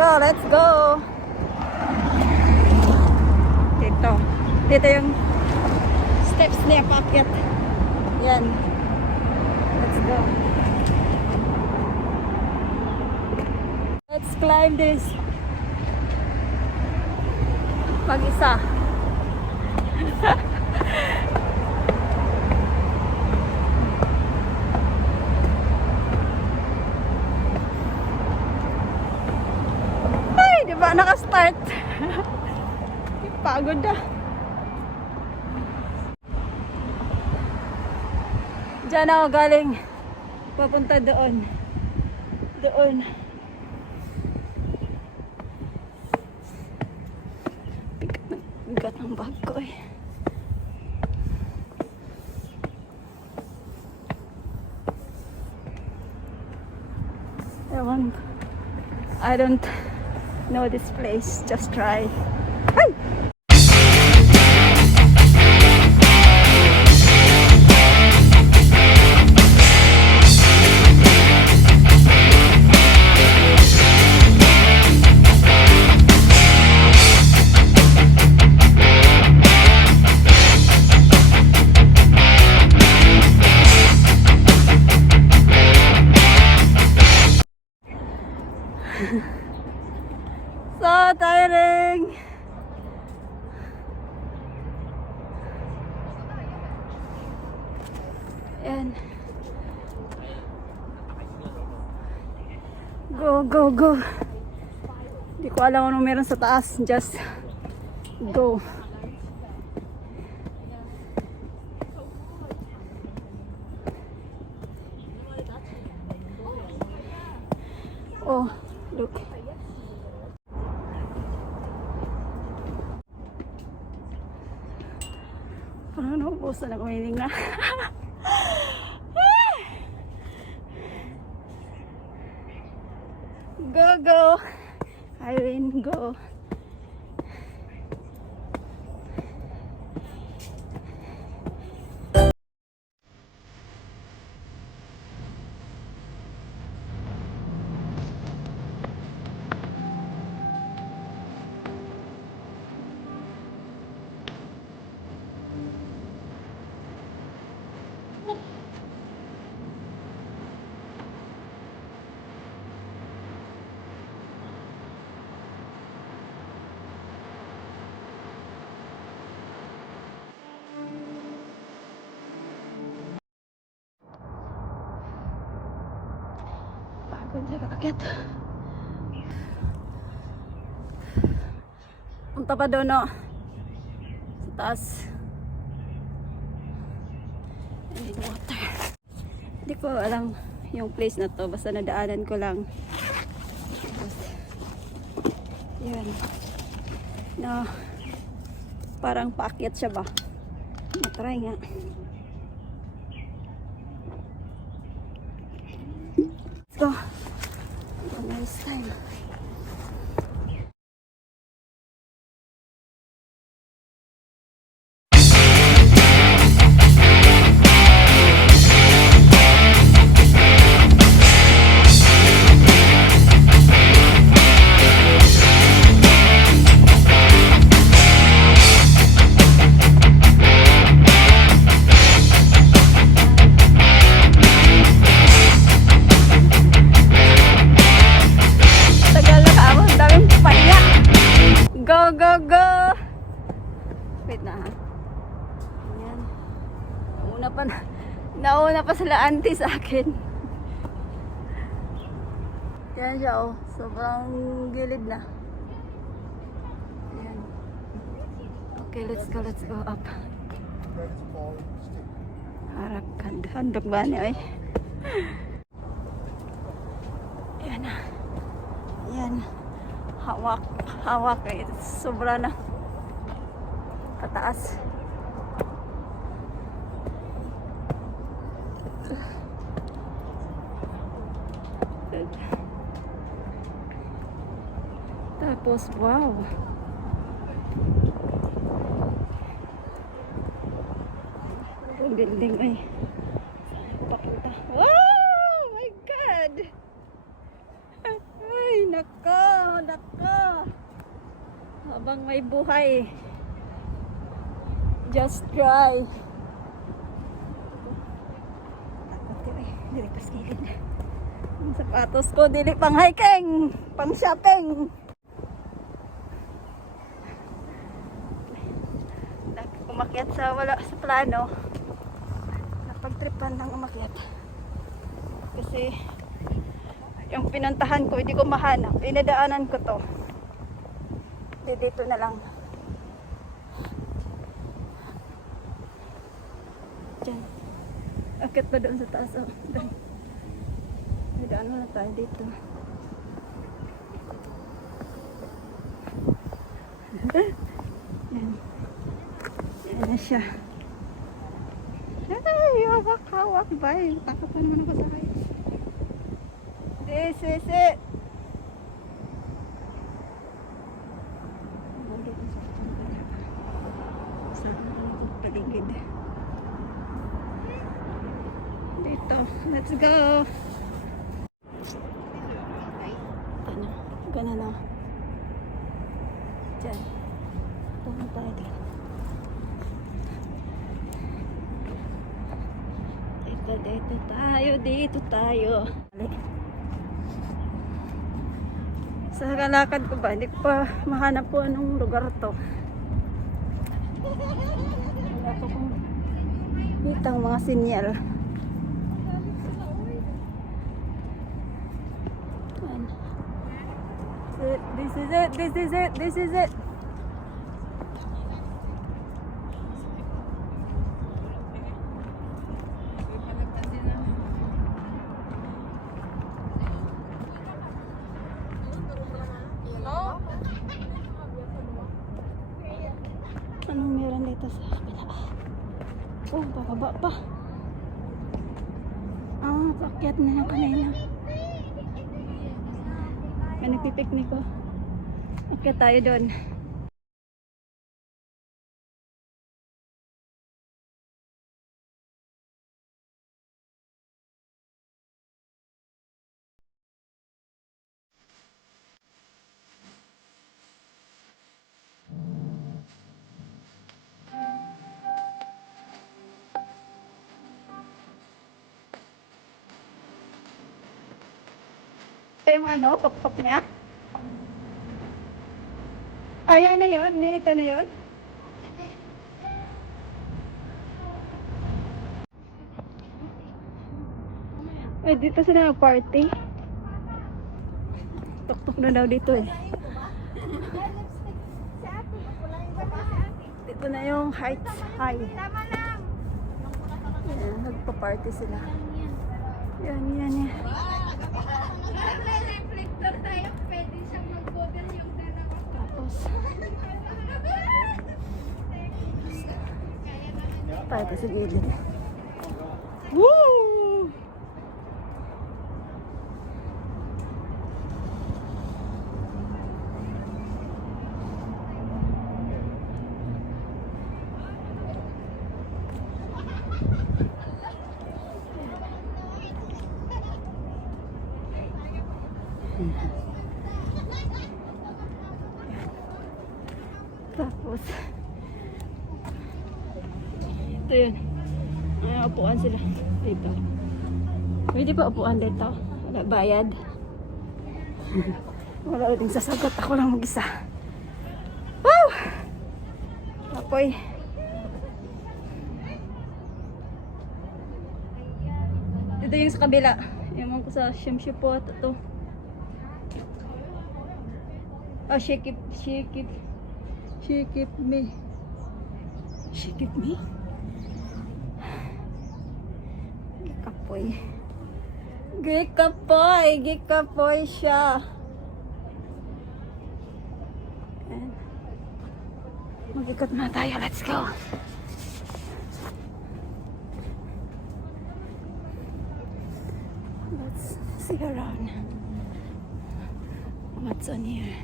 go, let's go. Dito yung steps niya paakyat. Yan. Let's go. Let's climb this. Mag-isa. Ay, di ba naka-start? Pagod na. Diyan ako galing. Papunta doon. Doon. Bigat ng bag ko eh. Ewan. I don't know this place. Just try. Ay! So tiring. And go, go, go. Hindi ko alam ano meron sa taas. Just go. Oh, look. Parang naubusan ako hininga. Go, go. Irene, go. Pagod sa kakakit. Punta pa doon, no? Sa taas. I need water. Hindi ko alam yung place na to. Basta nadaanan ko lang. Yan. No. Parang paakyat siya ba? Matry nga. Let's go. Nice time. Go, go, go! Wait na ha. Ayan. Nauna pa sila auntie sa akin. Yan siya oh. Sobrang gilid na. Ayan. Okay, let's go up. Harap handog ba niya eh. Ayan na. Ayan. Hawak eh. Sobra na pataas. Tapos wow, yung building ay papunta. Oh my god, ay nako, habang may buhay. Just try. Takot ko eh. Dili pa sa gilid. Ang sapatos ko, dili pang hiking. Pang shopping. Umakyat sa wala sa plano. Napagtripan ng umakyat. Kasi yung pinuntahan ko, hindi ko mahanap. Inadaanan ko to. Dito na lang. Diyan. Akit pa doon sa taas. Oh. Doon. Daan mo na tayo dito. Yan. Yan na siya. Ay, hawak-hawak ba? Takot pa naman ako sa heights. This is it. Paligid. Dito. Let's go. Ano? Gana na. Diyan. Tama tayo dito. Dito tayo. Dito tayo. Sa kalakad ko ba? Hindi ko pa mahanap po anong lugar to. Wala po kong kitang mga sinyal. This is it. This is it. This is it. Anong meron dito sa kabila? Oh, bababa pa. Ah, paakyat na lang kanina. May nagpipiknik ko. Akyat tayo doon. Yung ano, pop-pop niya. Ayan na yun, ito na yun. Ay, dito sila party. Tok-tok na daw dito eh. Dito na yung heights high. Ayan, nagpa-party sila. Yan, yan, yan. Tapos tayo sa gilid. Woo! Tapos ito yun. Ay, upuan sila dito. Pwede pa upuan dito. Wala bayad. Wala uling sasagot. Ako lang mag-isa. Woo! Apoy. Ito yung sa kabila. Ewan ko sa Shamshipot. Ito. Oh, she keep me. She keep me? Gikapoy. Gikapoy siya. And mag-ikot na tayo. Let's go. Let's see around. What's on here?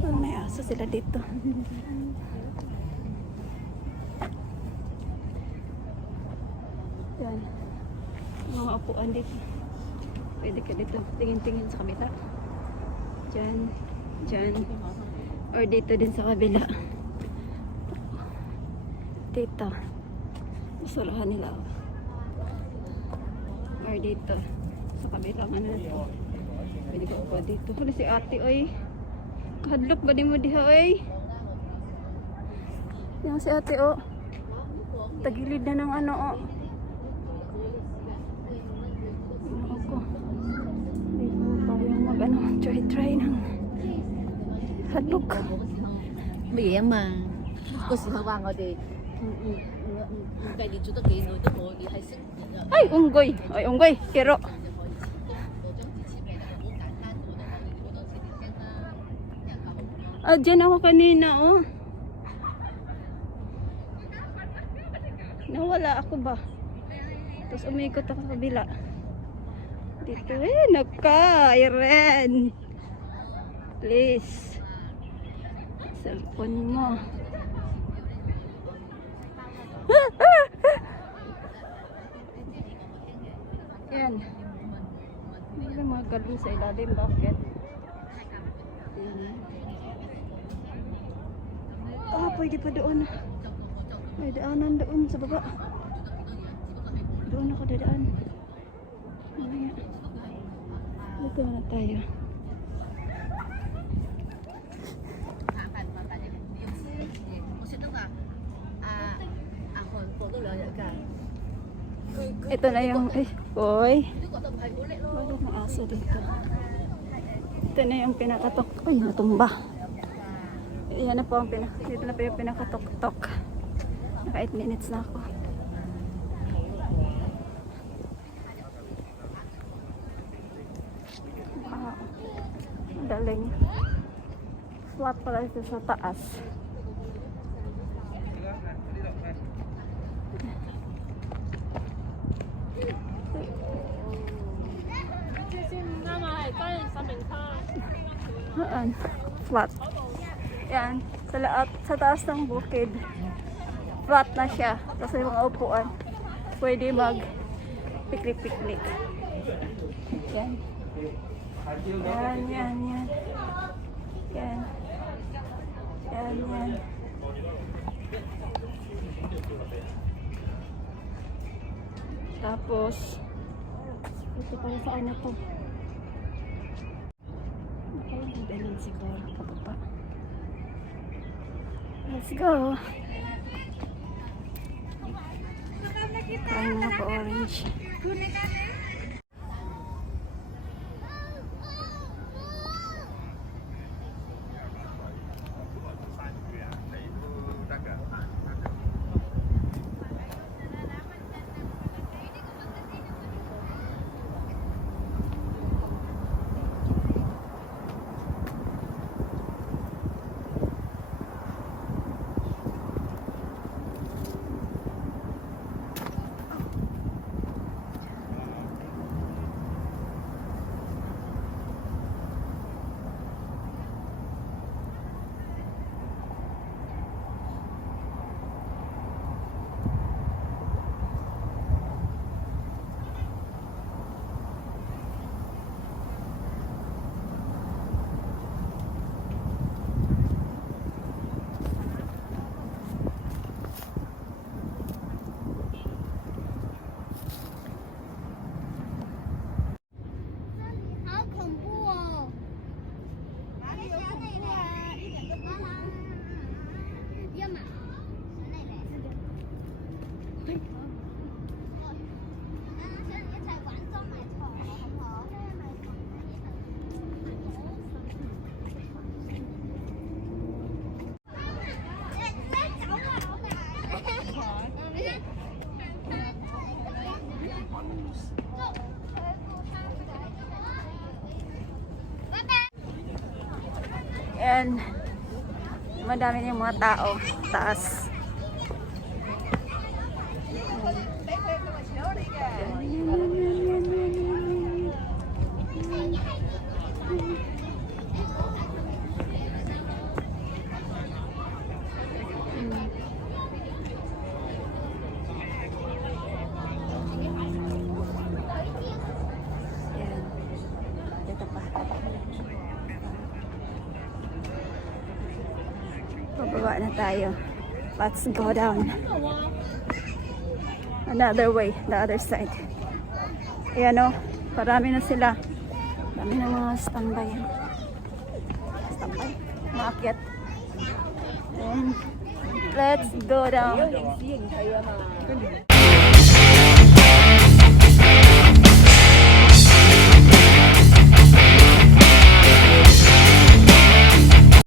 Oh, may aso sila dito. Yan. Mga upuan dito. Pwede ka dito tingin-tingin sa kabila. Diyan. Diyan. Or dito din sa kabila. Dito. Basurahan nila. Or dito. Sa kabilang ano na. Pwede ko pa dito. Huli si ate, oy. Kahadlok ba di mo diha, oy? Yung si ate, oh. Tagilid na ng ano, oh. Ano ako. Dito pa yung mag, ano, try ng hadlok. 乜嘢啊嘛？嗰時佢話我哋唔計連做得幾耐都可以係識別啊。 Ay, unggoy. Ay, unggoy. Kero. 攞張字簽名就好簡單，我都可以攞到寫啲聲啦，人夠好。 Ah, dyan ako kanina, oh. Nawala ako ba? Tapos umikot ako sa kabila. Dito, naka, Irene. Please. Cellphone mo. Yan. May mga galon sa ilalim. Bakit? Ah, pwede pa doon. May daanan doon sa baba. Doon ako dadaan. Mamaya. Dito na tayo. Ito na yung, boy. Wala na aso dito. Ito na yung pinakatok. Ay, natumba. Yan na po ang dito na po yung pinakatok-tok. Naka 8 minutes na ako. Wow. Daling. Flat pala ito sa taas. Yan. Flat. Yan. Sa taas ng bukid. Flat na siya. Tapos may mga upuan. Pwede mag piknik-piknik. Yan. Yan, yan, yan. Yan. Yan, yan. Tapos ito pala sa ano to. Dalhin siguro pababa. Let's go. Try mga pa-orange. And madami yung mga tao taas. Bababa na tayo. Let's go down. Another way, the other side. Ayan o, parami na sila. Dami na mga standby. Standby, maakyat. And let's go down.